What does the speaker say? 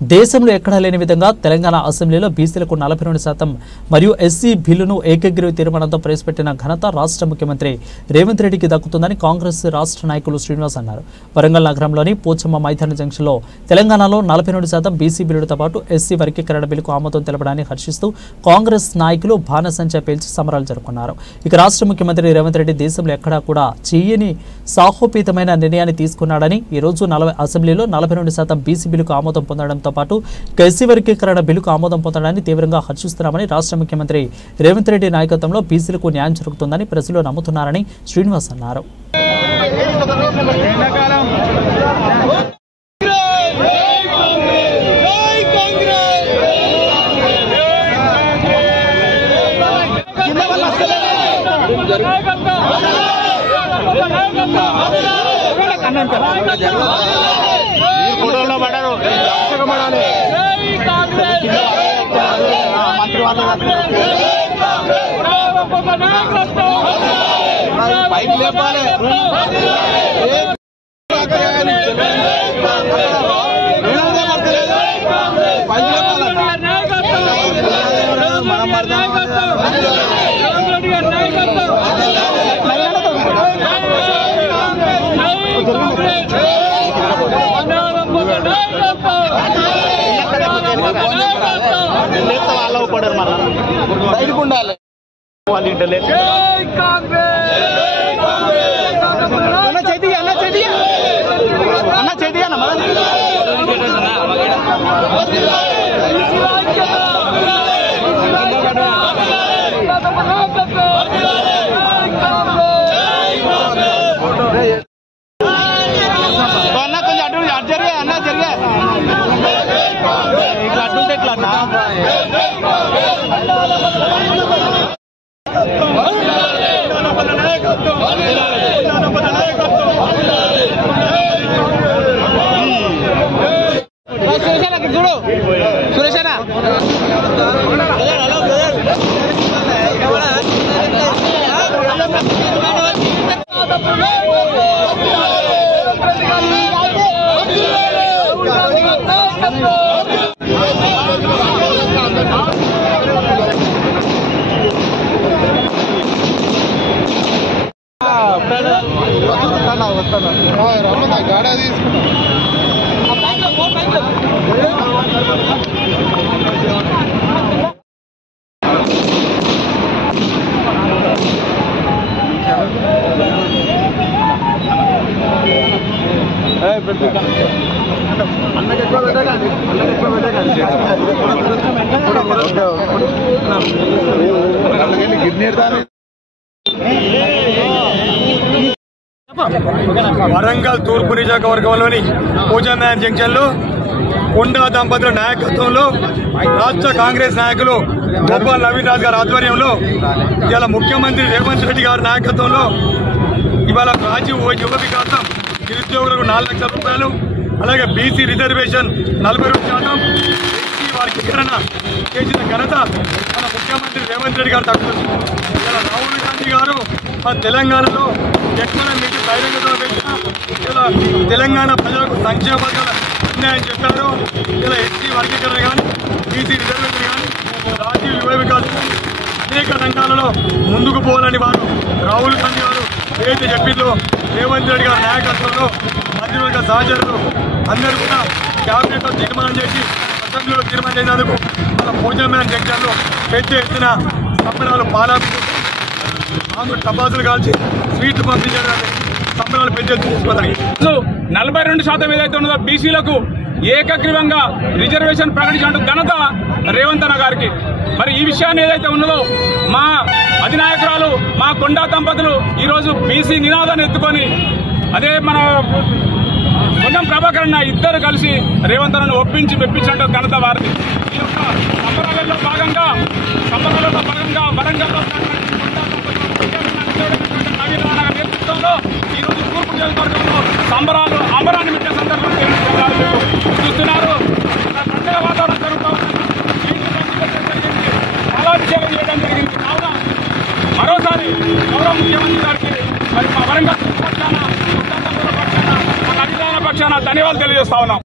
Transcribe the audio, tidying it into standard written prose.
దేశంలో ఎక్కడా లేని విధంగా తెలంగాణ అసెంబ్లీలో బీసీలకు 42% మరియు ఎస్సీ బిల్లును ఏకగ్రీవ తీర్మానంతో ప్రవేశపెట్టిన ఘనత రాష్ట్ర ముఖ్యమంత్రి రేవంత్ రెడ్డికి దక్కుతుందని కాంగ్రెస్ రాష్ట్ర నాయకులు శ్రీనివాస్ అన్నారు. వరంగల్ నగరంలోని పోచమ్మ మైదాన జంక్షన్లో తెలంగాణలో 42% బీసీ బిల్లుతో పాటు ఎస్సీ వర్గీకరణ బిల్లుకు ఆమోదం తెలపడాన్ని హర్షిస్తూ కాంగ్రెస్ నాయకులు బాణసంచా పేల్చి సంబరాలు జరుపుకున్నారు. ఇక రాష్ట్ర ముఖ్యమంత్రి రేవంత్ రెడ్డి దేశంలో ఎక్కడా కూడా చేయని సాహోపేతమైన నిర్ణయాన్ని తీసుకున్నాడని ఈ రోజు అసెంబ్లీలో 42% బీసీ బిల్లుకు ఆమోదం పొందడంతో పాటు ఎస్సీ వర్గీకరణ బిల్లుకు ఆమోదం పొందడాన్ని తీవ్రంగా హర్షిస్తున్నామని రాష్ట్ర ముఖ్యమంత్రి రేవంత్ రెడ్డి నాయకత్వంలో బీసీలకు న్యాయం జరుగుతుందని ప్రజలు నమ్ముతున్నారని శ్రీనివాస్ అన్నారు. వరంగల్ తూర్పు నియోజకవర్గంలోని పోచమ్మ జంక్షన్ లో కొండా దంపతుల నాయకత్వంలో రాష్ట్ర కాంగ్రెస్ నాయకులు గోపాల్ నవీన్ రాజ్ గారి ఆధ్వర్యంలో ఇవాళ ముఖ్యమంత్రి రేవంత్ రెడ్డి గారి నాయకత్వంలో ఇవాళ రాజీవ్ యువ వికాసం నిరుద్యోగులకు 4 లక్షల రూపాయలు, అలాగే బీసీ రిజర్వేషన్ 42%, ఎస్సీ వర్గీకరణ చేసిన ఘనత మన ముఖ్యమంత్రి రేవంత్ రెడ్డి గారు దక్కుతుంది. ఇలా రాహుల్ గాంధీ గారు మన తెలంగాణలో ఎక్కడ మీకు ధైర్యంగా పెట్టినా ఇలా తెలంగాణ ప్రజలకు సంక్షేమ పథకాలు ఉన్నాయని చెప్పారు. ఇలా ఎస్సీ వర్గీకరణ కానీ, బీసీ రిజర్వేషన్ కానీ, రాజీవ్ యువ వికాసం అనేక రంగాలలో ముందుకు పోవాలని వారు రాహుల్ గాంధీ గారు ఏదైతే చెప్పిందో రేవంత్ రెడ్డి గారి నాయకత్వంలో మంత్రివర్గ సహచరులు అందరూ కూడా క్యాబినెట్లో తీర్మానం చేసి అసెంబ్లీలో తీర్మానం చేసినందుకు మన పోచమ్మ జంక్షన్లో పెద్ద ఎత్తున సంబరాలు ఆమె టపాసులు కాల్చి స్వీట్లు పంపించడానికి సంబరాలు పెద్ద ఎత్తున తీసుకున్నాయి. 42% ఏదైతే ఉన్నదో బీసీలకు ఏకగ్రీవంగా రిజర్వేషన్ ప్రకటించిన ఘనత రేవంత్ అన్న గారికి. మరి ఈ విషయాన్ని ఏదైతే ఉన్నదో మా అధినాయకురాలు మా కొండా దంపతులు ఈరోజు బీసీ నినాదాన్ని ఎత్తుకొని అదే మన పొన్నం ప్రభాకర్ అన్న ఇద్దరు కలిసి రేవంత్ అన్నను ఒప్పించి మెప్పించడం ఘనత వారిది. ఈ యొక్క సంబరాలలో భాగంగా వరంగల్లో నేతృత్వంలో ఈరోజు తూర్పు నియోజకవర్గంలో సంబరాలు అంబరాన్ని పెట్టే సందర్భంగా చూస్తున్నారు. పండుగ వాతావరణం జరుగుతూ పాలాభిషేకం చేయడం జరిగింది. కావున మరోసారి గౌరవ ముఖ్యమంత్రి గారికి మరి మా వరంగల్ పక్షాన, మన అధికార పక్షాన ధన్యవాదాలు తెలియజేస్తా ఉన్నాం.